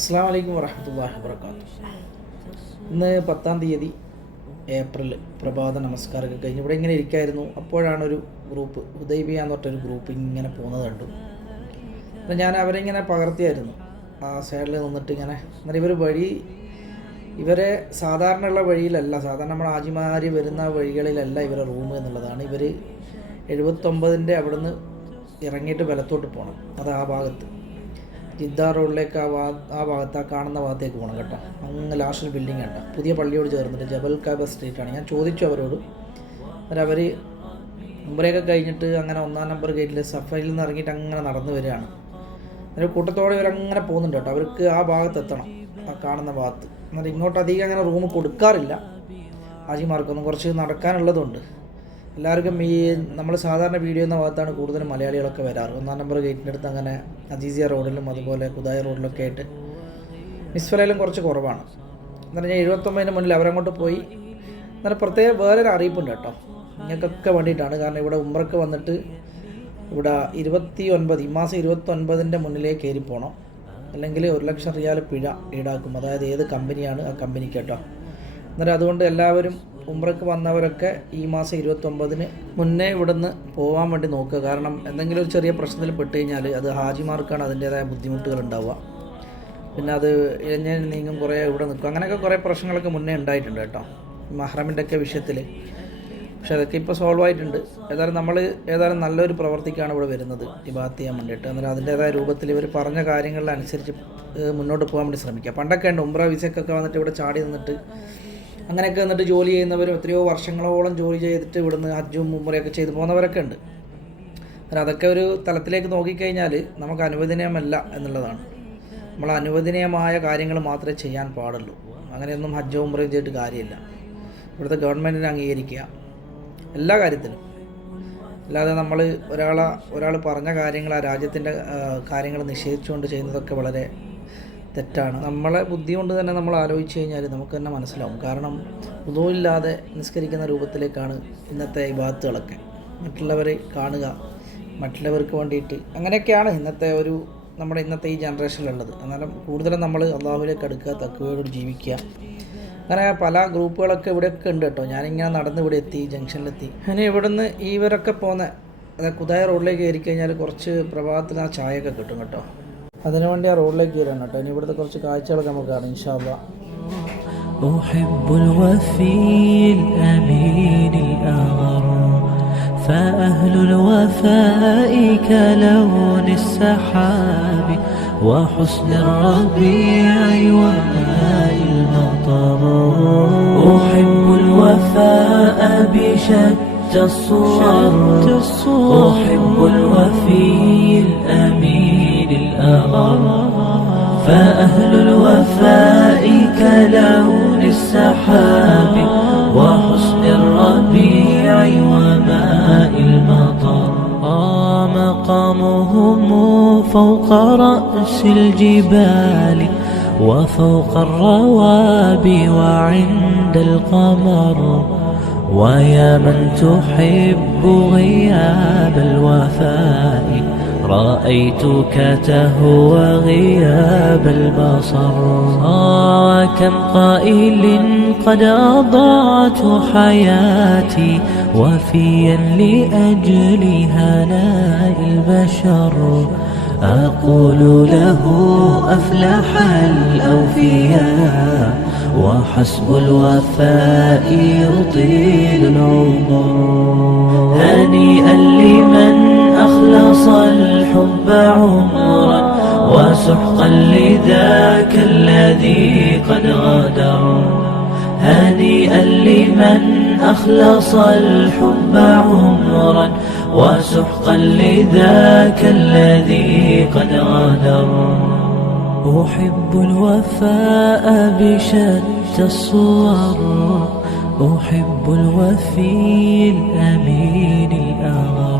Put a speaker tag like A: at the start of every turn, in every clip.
A: അസ്സാം വലൈക്കും വറഹമത്തല്ലാഹി വർക്കാത്തു ഇന്ന് പത്താം തീയതി ഏപ്രിൽ പ്രഭാത നമസ്കാരമൊക്കെ കഴിഞ്ഞ് ഇവിടെ ഇങ്ങനെ ഇരിക്കായിരുന്നു. അപ്പോഴാണ് ഒരു ഗ്രൂപ്പ് ഉദയബിയ എന്ന് പറഞ്ഞൊരു ഗ്രൂപ്പ് ഇങ്ങനെ പോകുന്നത് കണ്ടു. അപ്പം ഞാൻ അവരെ ഇങ്ങനെ പകർത്തിയായിരുന്നു. ആ സൈഡിൽ നിന്നിട്ട് ഇങ്ങനെ എന്നാൽ ഇവർ വഴി ഇവരെ സാധാരണയുള്ള വഴിയിലല്ല സാധാരണ നമ്മൾ ആജിമാർ വരുന്ന വഴികളിലല്ല ഇവരെ റൂം എന്നുള്ളതാണ്. ഇവർ എഴുപത്തൊമ്പതിന്റെ അവിടുന്ന് ഇറങ്ങിയിട്ട് വലത്തോട്ട് പോകണം അത് ആ ഭാഗത്ത്. ജിദ്ദ റോഡിലേക്ക് ആ ആ ഭാഗത്ത് ആ കാണുന്ന ഭാഗത്തേക്ക് പോകണം കേട്ടോ. അങ്ങ് ലാസ്റ്റ് ബിൽഡിംഗ് കേട്ടോ പുതിയ പള്ളിയോട് ചേർന്നിട്ട് ജബൽ കാബ സ്ട്രീറ്റാണ് ഞാൻ ചോദിച്ചു അവരോട്. അവർ മുമ്പരെയൊക്കെ കഴിഞ്ഞിട്ട് അങ്ങനെ ഒന്നാം നമ്പർ ഗേറ്റിൽ സഫയിൽ നിന്ന് ഇറങ്ങിയിട്ട് അങ്ങനെ നടന്നു വരികയാണ്. ഒരു കൂട്ടത്തോടെ ഇവരങ്ങനെ പോകുന്നുണ്ട് കേട്ടോ. അവർക്ക് ആ ഭാഗത്ത് എത്തണം. ആ കാണുന്ന ഭാഗത്ത്. എന്നിട്ട് ഇങ്ങോട്ട് അധികം അങ്ങനെ റൂം കൊടുക്കാറില്ല. ആജിമാർക്കൊന്നും കുറച്ച് നടക്കാനുള്ളതുണ്ട്. എല്ലാവർക്കും ഈ നമ്മൾ സാധാരണ വീഡിയോ എന്ന ഭാഗത്താണ് കൂടുതലും മലയാളികളൊക്കെ വരാറ്. ഒന്നാം നമ്പർ ഗേറ്റിന്റെ അടുത്ത് അങ്ങനെ അജീസിയ റോഡിലും അതുപോലെ കുതായ റോഡിലൊക്കെ ആയിട്ട് മിസ്ഫലയിലും കുറച്ച് കുറവാണ്. എന്ന് പറഞ്ഞാൽ എഴുപത്തൊമ്പതിന് മുന്നിൽ അവരങ്ങോട്ട് പോയി. എന്നാൽ പ്രത്യേകം വേറൊരു അറിയിപ്പുണ്ട് കേട്ടോ. ഞങ്ങൾക്കൊക്കെ വേണ്ടിയിട്ടാണ്. കാരണം ഇവിടെ ഉമ്രക്ക് വന്നിട്ട് ഇവിടെ ഇരുപത്തി ഒൻപത് ഈ മാസം ഇരുപത്തൊൻപതിന്റെ മുന്നിലേക്ക് കയറി പോകണം അല്ലെങ്കിൽ ഒരു ലക്ഷം റിയാൽ പിഴ ഈടാക്കും. അതായത് ഏത് കമ്പനിയാണ് ആ കമ്പനിക്ക് കേട്ടോ. അന്നേരം അതുകൊണ്ട് എല്ലാവരും ഉംറക്ക് വന്നവരൊക്കെ ഈ മാസം ഇരുപത്തൊമ്പതിന് മുന്നേ ഇവിടുന്ന് പോകാൻ വേണ്ടി നോക്കുക. കാരണം എന്തെങ്കിലും ഒരു ചെറിയ പ്രശ്നത്തിൽ പെട്ട് കഴിഞ്ഞാൽ അത് ഹാജിമാർക്കാണ് അതിന്റേതായ ബുദ്ധിമുട്ടുകൾ ഉണ്ടാവുക. പിന്നെ അത് ഇഴഞ്ഞ് നീങ്ങും കുറേ ഇവിടെ നിൽക്കും. അങ്ങനെയൊക്കെ കുറേ പ്രശ്നങ്ങളൊക്കെ മുന്നേ ഉണ്ടായിട്ടുണ്ട് കേട്ടോ. മഹ്റമിന്റെ ഒക്കെ വിഷയത്തിൽ. പക്ഷെ അതൊക്കെ ഇപ്പോൾ സോൾവ് ആയിട്ടുണ്ട്. ഏതായാലും നമ്മൾ ഏതായാലും നല്ലൊരു പ്രവർത്തിക്കാണ് ഇവിടെ വരുന്നത് ഇബാത്ത് ചെയ്യാൻ വേണ്ടിയിട്ട്. അന്നേരം അതിന്റേതായ രൂപത്തിൽ ഇവർ പറഞ്ഞ കാര്യങ്ങളിലനുസരിച്ച് മുന്നോട്ട് പോകാൻ വേണ്ടി ശ്രമിക്കുക. പണ്ടൊക്കെ ഉണ്ട് ഉംറ വിസക്കൊക്കെ വന്നിട്ട് ഇവിടെ ചാടി നിന്നിട്ട് അങ്ങനെയൊക്കെ വന്നിട്ട് ജോലി ചെയ്യുന്നവരും എത്രയോ വർഷങ്ങളോളം ജോലി ചെയ്തിട്ട് ഇവിടുന്ന് ഹജ്ജും ഉംറയൊക്കെ ചെയ്തു പോകുന്നവരൊക്കെ ഉണ്ട്. അന്നേരം അതൊക്കെ ഒരു തലത്തിലേക്ക് നോക്കിക്കഴിഞ്ഞാൽ നമുക്ക് അനുവദനീയമല്ല എന്നുള്ളതാണ്. നമ്മൾ അനുവദനീയമായ കാര്യങ്ങൾ മാത്രമേ ചെയ്യാൻ പാടുള്ളൂ. അങ്ങനെയൊന്നും ഹജ്ജോ ഉംറയും ചെയ്തിട്ട് കാര്യമില്ല. ഇവിടുത്തെ ഗവൺമെന്റിനെ അംഗീകരിക്കുക. എല്ലാ കാര്യത്തിലും. അല്ലാതെ നമ്മൾ ഒരാളെ ഒരാൾ പറഞ്ഞ കാര്യങ്ങൾ ആ രാജ്യത്തിന്റെ കാര്യങ്ങൾ നിഷേധിച്ചുകൊണ്ട് ചെയ്യുന്നതൊക്കെ വളരെ തെറ്റാണ്. നമ്മളെ ബുദ്ധി കൊണ്ട് തന്നെ നമ്മൾ ആലോചിച്ച് കഴിഞ്ഞാൽ നമുക്ക് തന്നെ മനസ്സിലാവും. കാരണം ഉദവില്ലാതെ നിസ്കരിക്കുന്ന രൂപത്തിലേക്കാണ് ഇന്നത്തെ വിഭാഗത്തുകളൊക്കെ മറ്റുള്ളവരെ കാണുക മറ്റുള്ളവർക്ക് വേണ്ടിയിട്ട്. അങ്ങനെയൊക്കെയാണ് ഇന്നത്തെ ഒരു നമ്മുടെ ഇന്നത്തെ ഈ ജനറേഷനിലുള്ളത്. എന്നാലും കൂടുതലും നമ്മൾ അള്ളാഹുവിലേക്ക് അടുക്കുക തക്കുവയോട് ജീവിക്കുക. അങ്ങനെ പല ഗ്രൂപ്പുകളൊക്കെ ഇവിടെയൊക്കെ ഉണ്ട് കേട്ടോ. ഞാനിങ്ങനെ നടന്ന് ഇവിടെ എത്തി ജംഗ്ഷനിലെത്തി. ഇനി ഇവിടുന്ന് ഇവരൊക്കെ പോകുന്ന അതായത് കുതായ റോഡിലേക്ക് കയറി കഴിഞ്ഞാൽ കുറച്ച് പ്രഭാതത്തിൽ ആ ചായയൊക്കെ കിട്ടും കേട്ടോ. അതിനുവേണ്ടി ആ റോഡിലേക്ക് കയറാണ് കേട്ടോ ഇനി ഇവിടുത്തെ കുറച്ച് കാഴ്ചകളൊക്കെ നമുക്ക് കാണാം ഇൻഷാല്ല
B: أحب الوفي الأمين الأغر فأهل الوفاء كلون السحاب وحسن الربيع وماء المطر أحب الوفاء بشتى الصور أحب الوفي الأمين الأغر فأهل الوفاء كلون السحاب وحسن الربيع وماء المطر. آه مقامهم فوق رأس الجبال وفوق الروابي وعند القمر. ويا من تحب غياب الوفاء رأيتك تهوى غياب البصر. آه كم قائل قد أضعت حياتي وفيا لأجل هناء البشر. أقول له أفلح الأوفياء وحسب الوفاء يطيل العمر. هنيئا لمن أخلص الحب عمرا وسحقا لذاك الذي قد غدر هنيئا لمن أخلص الحب عمرا وسحقا لذاك الذي قد غدر أحب الوفاء بشتى الصور أحب الوفي الأمين الأغر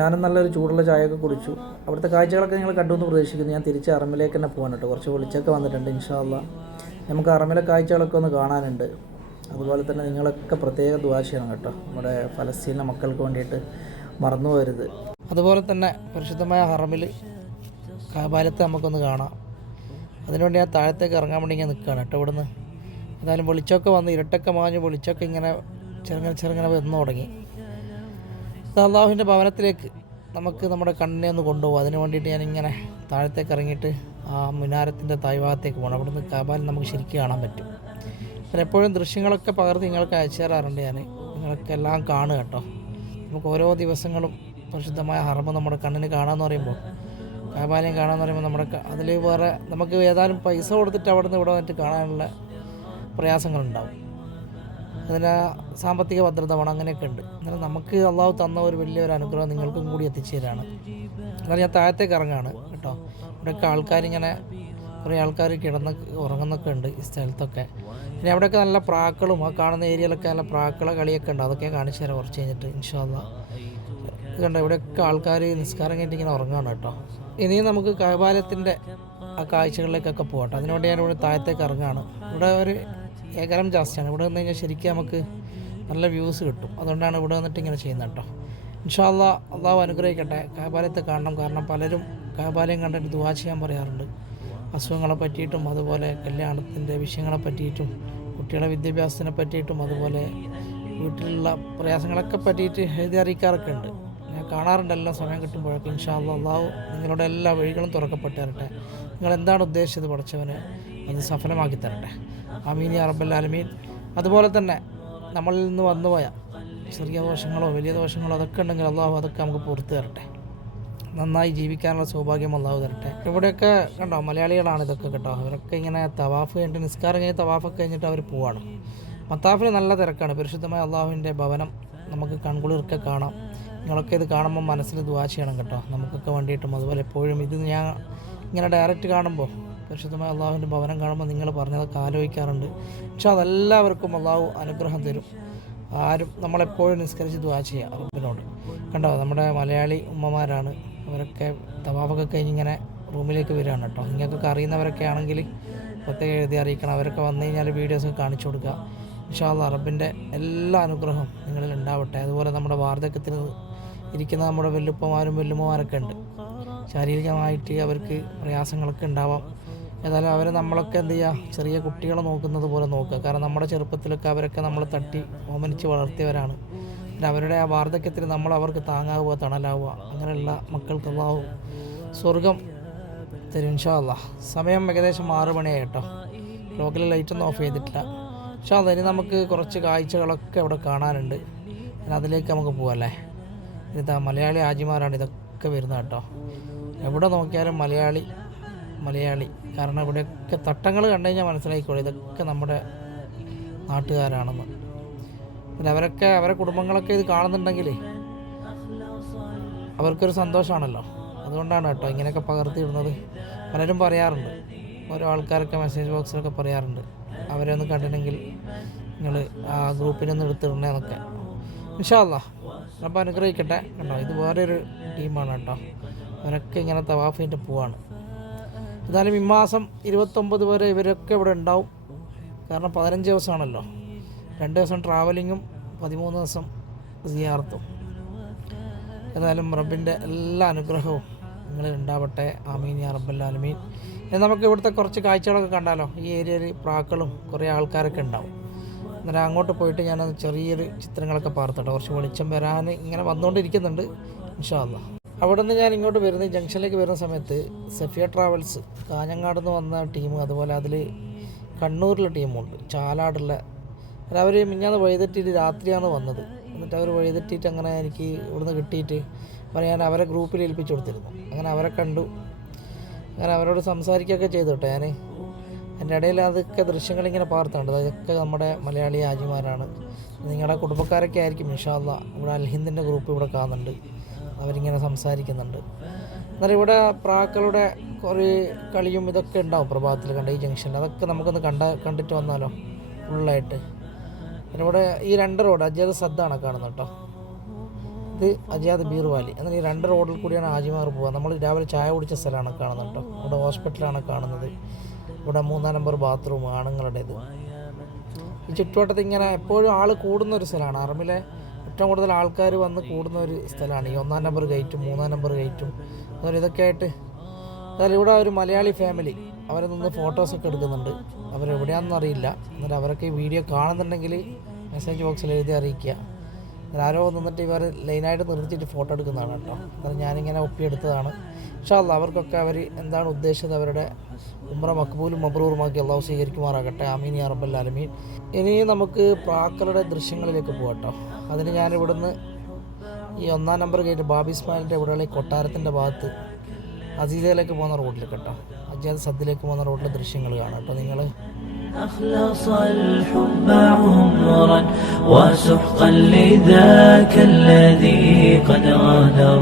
A: ഞാനും നല്ലൊരു ചൂടുള്ള ചായയൊക്കെ കുടിച്ചു. അവിടുത്തെ കാഴ്ചകളൊക്കെ നിങ്ങൾ കണ്ടു എന്ന് പ്രതീക്ഷിക്കുന്നു. ഞാൻ തിരിച്ച് അറമിലേക്ക് തന്നെ പോകാൻ കേട്ടോ കുറച്ച് വിളിച്ചൊക്കെ വന്നിട്ടുണ്ട് ഇൻഷാല്ല നമുക്ക് അറമിലെ കാഴ്ചകളൊക്കെ ഒന്ന് കാണാനുണ്ട്. അതുപോലെ തന്നെ നിങ്ങളൊക്കെ പ്രത്യേക ദുവാ ചെയ്യണം കേട്ടോ. നമ്മുടെ ഫലസ്തീനിലെ മക്കൾക്ക് വേണ്ടിയിട്ട് മറന്നു പോരുത് അതുപോലെ തന്നെ പരിശുദ്ധമായ ഹറമിൽ കാബാലത്ത് നമുക്കൊന്ന് കാണാം. അതിനുവേണ്ടി ഞാൻ താഴത്തേക്ക് ഇറങ്ങാൻ വേണ്ടി ഇങ്ങനെ നിൽക്കുകയാണ് കേട്ടോ ഇവിടുന്ന്. എന്തായാലും വെളിച്ചമൊക്കെ വന്ന് ഇരട്ടൊക്കെ മാഞ്ഞ് വെളിച്ചമൊക്കെ ഇങ്ങനെ ചെറുങ്ങനെ ചെറുങ്ങനെ വന്നു തുടങ്ങി. അള്ളാഹുവിന്റെ ഭവനത്തിലേക്ക് നമുക്ക് നമ്മുടെ കണ്ണിനെ ഒന്ന് കൊണ്ടുപോകും. അതിന് വേണ്ടിയിട്ട് ഞാനിങ്ങനെ താഴത്തേക്ക് ഇറങ്ങിയിട്ട് ആ മുനാരത്തിന്റെ തായ്ഭാഗത്തേക്ക് പോകണം. അവിടുന്ന് കാബാൽ നമുക്ക് ശരിക്കും കാണാൻ പറ്റും. ഞാൻ എപ്പോഴും ദൃശ്യങ്ങളൊക്കെ പകർത്തി നിങ്ങൾക്ക് അയച്ചു തരാറുണ്ട് ഞാൻ. നിങ്ങൾക്കെല്ലാം കാണുക കേട്ടോ. നമുക്ക് ഓരോ ദിവസങ്ങളും പരിശുദ്ധമായ ഹറമ നമ്മുടെ കണ്ണിന് കാണാമെന്ന് പറയുമ്പോൾ കാബാലയം കാണാമെന്ന് പറയുമ്പോൾ നമ്മുടെ അതിൽ വേറെ നമുക്ക് ഏതായാലും പൈസ കൊടുത്തിട്ട് അവിടെ നിന്ന് ഇവിടെ വന്നിട്ട് കാണാനുള്ള പ്രയാസങ്ങളുണ്ടാവും. അതിന് സാമ്പത്തിക ഭദ്രത വേണം അങ്ങനെയൊക്കെ ഉണ്ട്. എന്നാലും നമുക്ക് അള്ളാഹു തന്ന ഒരു വലിയൊരു അനുഗ്രഹം നിങ്ങൾക്കും കൂടി എത്തിച്ചു തരാണ്. എന്നാൽ ഞാൻ താഴത്തേക്ക് ഇറങ്ങാണ് കേട്ടോ. ഇവിടെയൊക്കെ ആൾക്കാരിങ്ങനെ കുറേ ആൾക്കാർ കിടന്ന് ഉറങ്ങുന്നൊക്കെ ഉണ്ട് ഈ സ്ഥലത്തൊക്കെ. പിന്നെ അവിടെയൊക്കെ നല്ല പ്രാക്കളും ആ കാണുന്ന ഏരിയയിലൊക്കെ നല്ല പ്രാക്കള കളിയൊക്കെ ഉണ്ട്. അതൊക്കെ കാണിച്ചു തരാം കുറച്ച് കഴിഞ്ഞിട്ട് ഇൻഷാല്ല ഇത് കണ്ടോ ഇവിടെയൊക്കെ ആൾക്കാർ നിസ്കാരം കഴിഞ്ഞിട്ട് ഇങ്ങനെ ഉറങ്ങാണ് കേട്ടോ. ഇനിയും നമുക്ക് കൈബാലത്തിന്റെ ആ കാഴ്ചകളിലേക്കൊക്കെ പോകട്ടെ. അതിനുവേണ്ടി ഞാൻ ഇവിടെ താഴത്തേക്ക് ഇറങ്ങാണ്. ഇവിടെ ഒരു ഏകരം ജാസ്തിയാണ്. ഇവിടെ വന്നു കഴിഞ്ഞാൽ ശരിക്കും നമുക്ക് നല്ല വ്യൂസ് കിട്ടും. അതുകൊണ്ടാണ് ഇവിടെ വന്നിട്ട് ഇങ്ങനെ ചെയ്യുന്നത് കേട്ടോ. ഇൻഷാല്ല അള്ളാഹു അനുഗ്രഹിക്കട്ടെ. കാബാലയത്തെ കാണണം. കാരണം പലരും കാബാലയം കണ്ടിട്ട് ദുവാ ചെയ്യാൻ പറയാറുണ്ട്. അസുഖങ്ങളെ പറ്റിയിട്ടും അതുപോലെ കല്യാണത്തിന്റെ വിഷയങ്ങളെ പറ്റിയിട്ടും കുട്ടികളുടെ വിദ്യാഭ്യാസത്തിനെ പറ്റിയിട്ടും അതുപോലെ വീട്ടിലുള്ള പ്രയാസങ്ങളൊക്കെ പറ്റിയിട്ട് എഴുതി അറിയിക്കാറൊക്കെ ഉണ്ട്. ഞാൻ കാണാറുണ്ട്. എല്ലാം സമയം കിട്ടുമ്പോഴൊക്കെ. ഇൻഷാല്ല അള്ളാഹു നിങ്ങളുടെ എല്ലാ വഴികളും തുറക്കപ്പെട്ടിരട്ടെ. നിങ്ങൾ എന്താണ് ഉദ്ദേശിച്ചത് പഠിച്ചവന്? അത് സഫലമാക്കി തരട്ടെ. അമീൻ യാ റബ്ബൽ ആലമീൻ. അതുപോലെ തന്നെ നമ്മളിൽ നിന്ന് വന്നുപോയ ചെറിയ ദോഷങ്ങളോ വലിയ ദോഷങ്ങളോ അതൊക്കെ ഉണ്ടെങ്കിൽ അള്ളാഹു അതൊക്കെ നമുക്ക് പുറത്തു തരട്ടെ. നന്നായി ജീവിക്കാനുള്ള സൗഭാഗ്യം അള്ളാഹു തരട്ടെ. ഇവിടെയൊക്കെ കണ്ടോ മലയാളികളാണ് ഇതൊക്കെ കേട്ടോ. അവരൊക്കെ ഇങ്ങനെ തവാഫ് കഴിഞ്ഞിട്ട് നിസ്കാരം കഴിഞ്ഞ് തവാഫൊക്കെ കഴിഞ്ഞിട്ട് അവർ പോവാണ്. മത്താഫിന് നല്ല തിരക്കാണ്. പരിശുദ്ധമായ അള്ളാഹുവിന്റെ ഭവനം നമുക്ക് കൺകുളിർക്കെ കാണാം. നിങ്ങളൊക്കെ ഇത് കാണുമ്പോൾ മനസ്സിൽ ദുവാ ചെയ്യണം കേട്ടോ. നമുക്കൊക്കെ വേണ്ടിയിട്ടും അതുപോലെ എപ്പോഴും ഇത് ഞാൻ ഇങ്ങനെ ഡയറക്റ്റ് കാണുമ്പോൾ പരിശുദ്ധമായ അള്ളാഹുവിന്റെ ഭവനം കാണുമ്പോൾ നിങ്ങൾ പറഞ്ഞതൊക്കെ ആലോചിക്കാറുണ്ട്. പക്ഷെ അതെല്ലാവർക്കും അള്ളാഹു അനുഗ്രഹം തരും. ആരും നമ്മളെപ്പോഴും നിസ്കരിച്ച് ദുവാ ചെയ്യുക റബ്ബിനോട്. കണ്ടോ? നമ്മുടെ മലയാളി ഉമ്മമാരാണ്. അവരൊക്കെ തവാഫൊക്കെ കഴിഞ്ഞ് ഇങ്ങനെ റൂമിലേക്ക് വരികയാണ് കേട്ടോ. നിങ്ങൾക്കൊക്കെ അറിയുന്നവരൊക്കെ ആണെങ്കിൽ പ്രത്യേകം എഴുതി അറിയിക്കണം. അവരൊക്കെ വന്നു കഴിഞ്ഞാൽ വീഡിയോസൊക്കെ കാണിച്ചു കൊടുക്കുക. ഇൻഷാല്ല റബ്ബിന്റെ എല്ലാ അനുഗ്രഹവും നിങ്ങളിൽ ഉണ്ടാവട്ടെ. അതുപോലെ നമ്മുടെ വാർദ്ധക്യത്തിൽ ഇരിക്കുന്ന നമ്മുടെ വല്ലുപ്പമാരും വല്ലുമ്മമാരൊക്കെ ഉണ്ട്. ശാരീരികമായിട്ട് അവർക്ക് പ്രയാസങ്ങളൊക്കെ ഉണ്ടാവാം. ഏതായാലും അവരെ നമ്മളൊക്കെ എന്ത് ചെയ്യുക ചെറിയ കുട്ടികളെ നോക്കുന്നത് പോലെ നോക്കുക. കാരണം നമ്മുടെ ചെറുപ്പത്തിലൊക്കെ അവരൊക്കെ നമ്മളെ തട്ടി ഓമനിച്ച് വളർത്തിയവരാണ്. അവരുടെ ആ വാർദ്ധക്യത്തിൽ നമ്മൾ അവർക്ക് താങ്ങാവുക തണലാവുക. അങ്ങനെയുള്ള മക്കൾക്ക് സ്വർഗം തരും ഇൻഷാ സമയം ഏകദേശം ആറ് മണിയായി കേട്ടോ ലോക്കൽ ലൈറ്റൊന്നും ഓഫ് ചെയ്തിട്ടില്ല. പക്ഷെ അതിന് നമുക്ക് കുറച്ച് കാഴ്ചകളൊക്കെ അവിടെ കാണാനുണ്ട്. അതിലേക്ക് നമുക്ക് പോകല്ലേ ഇതാ മലയാളി ആജിമാരാണ് ഇതൊക്കെ വരുന്നത് കേട്ടോ. എവിടെ നോക്കിയാലും മലയാളി മലയാളി. കാരണം ഇവിടെയൊക്കെ തട്ടങ്ങൾ കണ്ടു കഴിഞ്ഞാൽ മനസ്സിലായിക്കോളൂ. ഇതൊക്കെ നമ്മുടെ നാട്ടുകാരാണെന്ന്. പിന്നെ അവരൊക്കെ അവരെ കുടുംബങ്ങളൊക്കെ ഇത് കാണുന്നുണ്ടെങ്കിലേ അവർക്കൊരു സന്തോഷമാണല്ലോ അതുകൊണ്ടാണ് കേട്ടോ ഇങ്ങനെയൊക്കെ പകർത്തിയിടുന്നത്. പലരും പറയാറുണ്ട്. ഓരോ ആൾക്കാരൊക്കെ മെസ്സേജ് ബോക്സിലൊക്കെ പറയാറുണ്ട്. അവരെ ഒന്ന് കണ്ടിട്ടുണ്ടെങ്കിൽ നിങ്ങൾ ആ ഗ്രൂപ്പിനൊന്ന് എടുത്തിടണേ എന്നൊക്കെ. ഇൻഷാല്ല അപ്പോൾ അനുഗ്രഹിക്കട്ടെ. കേട്ടോ ഇത് വേറൊരു ടീമാണ് കേട്ടോ. അവരൊക്കെ ഇങ്ങനെ തവാഫിന്റെ പോവാണ്. എന്നാലും ഈ മാസം ഇരുപത്തൊമ്പത് വരെ ഇവരൊക്കെ ഇവിടെ ഉണ്ടാവും. കാരണം പതിനഞ്ച് ദിവസമാണല്ലോ. രണ്ട് ദിവസം ട്രാവലിങ്ങും പതിമൂന്ന് ദിവസം സിയാർത്തും ഏതായാലും റബ്ബിന്റെ എല്ലാ അനുഗ്രഹവും നിങ്ങളിൽ ഉണ്ടാവട്ടെ. ആമീൻ യാ റബ്ബല്ലാലമീൻ നമുക്ക് ഇവിടുത്തെ കുറച്ച് കാഴ്ചകളൊക്കെ കണ്ടാലോ? ഈ ഏരിയയിൽ പ്രാക്കളും കുറേ ആൾക്കാരൊക്കെ ഉണ്ടാവും. അന്നേരം അങ്ങോട്ട് പോയിട്ട് ഞാൻ ചെറിയൊരു ചിത്രങ്ങളൊക്കെ പാർത്തട്ടെ. കുറച്ച് വെളിച്ചം വരാൻ ഇങ്ങനെ വന്നുകൊണ്ടിരിക്കുന്നുണ്ട്. ഇൻഷാല്ല അവിടെ നിന്ന് ഞാൻ ഇങ്ങോട്ട് വരുന്ന ജംഗ്ഷനിലേക്ക് വരുന്ന സമയത്ത് സഫിയ ട്രാവൽസ് കാഞ്ഞങ്ങാട് നിന്ന് വന്ന ടീം അതുപോലെ അതിൽ കണ്ണൂരിലെ ടീമുണ്ട് ചാലാടുള്ള. അവർ മിഞ്ഞാന്ന് വഴിതെറ്റിയിട്ട് രാത്രിയാണ് വന്നത്. എന്നിട്ട് അവർ വഴിതെറ്റിയിട്ട് അങ്ങനെ എനിക്ക് ഇവിടുന്ന് കിട്ടിയിട്ട് പറയാൻ അവരെ ഗ്രൂപ്പിൽ ഏൽപ്പിച്ചു കൊടുത്തിരുന്നു. അങ്ങനെ അവരെ കണ്ടു. അങ്ങനെ അവരോട് സംസാരിക്കുകയൊക്കെ ചെയ്തു കേട്ടോ ഞാൻ എന്റെ ഇടയിൽ അതൊക്കെ ദൃശ്യങ്ങളിങ്ങനെ പാർത്തുണ്ട് അതൊക്കെ നമ്മുടെ മലയാളി ആജിമാരാണ് നിങ്ങളുടെ കുടുംബക്കാരൊക്കെ ആയിരിക്കും ഇൻഷാല്ല ഇവിടെ അൽഹിന്ദിന്റെ ഗ്രൂപ്പ് ഇവിടെ കാണുന്നുണ്ട്. അവരിങ്ങനെ സംസാരിക്കുന്നുണ്ട്. എന്നാലും ഇവിടെ പ്രാക്കളുടെ കുറേ കളിയും ഇതൊക്കെ ഉണ്ടാവും പ്രഭാതത്തിൽ കണ്ട ഈ ജംഗ്ഷൻ അതൊക്കെ നമുക്കൊന്ന് കണ്ട കണ്ടിട്ട് വന്നാലോ ഫുള്ളായിട്ട്. പിന്നെ ഇവിടെ ഈ രണ്ട് റോഡ് അജാദ് സദ്ദാണ് കാണുന്നത് കേട്ടോ. ഇത് അജാദ് ബീർവാലി. എന്നാൽ ഈ രണ്ട് റോഡിൽ കൂടിയാണ് ആജിമാർ പോവുക. നമ്മൾ രാവിലെ ചായ കുടിച്ച സ്ഥലമാണ് കാണുന്നത് കേട്ടോ. ഇവിടെ ഹോസ്പിറ്റലാണ് കാണുന്നത്. ഇവിടെ മൂന്നാം നമ്പർ ബാത്റൂം ആണുങ്ങളുടേത്. ഈ ചുറ്റുവട്ടത്ത് ഇങ്ങനെ എപ്പോഴും ആൾ കൂടുന്ന ഒരു സ്ഥലമാണ്. അറമിലെ ഏറ്റവും കൂടുതൽ ആൾക്കാർ വന്ന് കൂടുന്ന ഒരു സ്ഥലമാണ്. ഈ ഒന്നാം നമ്പർ ഗേറ്റും മൂന്നാം നമ്പർ ഗേറ്റും അതുപോലെ ഇതൊക്കെ ആയിട്ട് അതായത് ഇവിടെ ഒരു മലയാളി ഫാമിലി അവരെ നിന്ന് ഫോട്ടോസൊക്കെ എടുക്കുന്നുണ്ട്. അവരെവിടെയാണെന്ന് അറിയില്ല. എന്നാലും അവരൊക്കെ ഈ വീഡിയോ കാണുന്നുണ്ടെങ്കിൽ മെസ്സേജ് ബോക്സിൽ എഴുതി അറിയിക്കുക. ആരോ നിന്നിട്ട് ഇവർ ലൈനായിട്ട് നിർത്തിയിട്ട് ഫോട്ടോ എടുക്കുന്നതാണ് കേട്ടോ. അത് ഞാനിങ്ങനെ ഒപ്പിയെടുത്തതാണ്. ഇൻഷാല്ല അവർക്കൊക്കെ അവർ എന്താണ് ഉദ്ദേശിച്ചത് അവരുടെ ഉമ്ര മക്ബൂലും മബ്രൂറുമാക്കി അള്ളാഹു സ്വീകരിക്കുമാറാകട്ടെ അമീൻ യാ റബ്ബൽ ആലമീൻ ഇനി നമുക്ക് പ്രാക്കളുടെ ദൃശ്യങ്ങളിലേക്ക് പോകാം കേട്ടോ അതിന് ഞാൻ ഇവിടുന്ന് ഈ ഒന്നാം നമ്പർ ഗേറ്റ് ബാബി ഇസ്മായിലിൻ്റെ ഇവിടെയുള്ള ഈ കൊട്ടാരത്തിൻ്റെ ഭാഗത്ത് അസീസയിലേക്ക് പോകുന്ന റോഡിൽ കേട്ടോ അജാദ് സദ്ദിലേക്ക് പോകുന്ന റോഡിലെ ദൃശ്യങ്ങൾ കാണാം കേട്ടോ നിങ്ങൾ
B: أخلص الحب عمرا وسحقا لذاك الذي قد غادر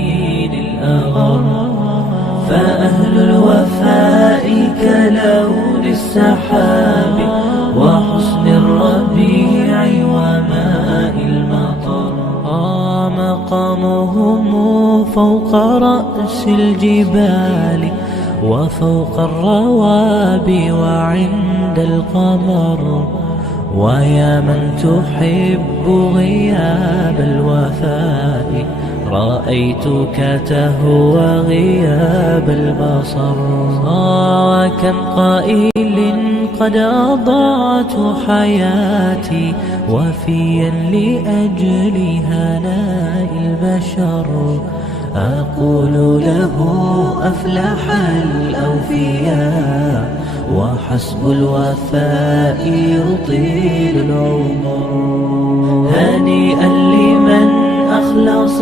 B: فأهل الوفاء كلون السحاب وحسن الربيع وماء المطر. مقامهم فوق رأس الجبال وفوق الروابي وعند القمر. ويا من تحب غياب الوفاء رأيتك تهوى غياب البصر. آه، وكم قائل قد أضعت حياتي وفيا لأجل هناء البشر. أقول له أفلح الأوفياء وحسب الوفاء يطيل العمر. هنيئا لمن أخلص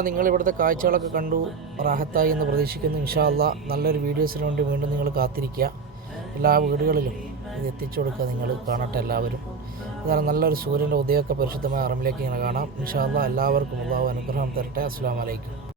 A: നിങ്ങൾ ഇവിടുത്തെ കാഴ്ചകളൊക്കെ കണ്ടു. റാഹത്തായി എന്ന് പ്രതീക്ഷിക്കുന്നു. ഇൻഷാല്ല നല്ലൊരു വീഡിയോസിന് വേണ്ടി വീണ്ടും നിങ്ങൾ കാത്തിരിക്കുക. എല്ലാ വീടുകളിലും ഇത് എത്തിച്ചു കൊടുക്കുക നിങ്ങൾ കാണട്ടെ എല്ലാവരും. അതാണ് നല്ലൊരു സൂര്യന്റെ ഉദയമൊക്കെ പരിശുദ്ധമായ അറമിലേക്ക് ഇങ്ങനെ കാണാം. ഇൻഷാല്ല എല്ലാവർക്കും അള്ളാഹു അനുഗ്രഹം തരട്ടെ. അസ്സാം വലൈക്കും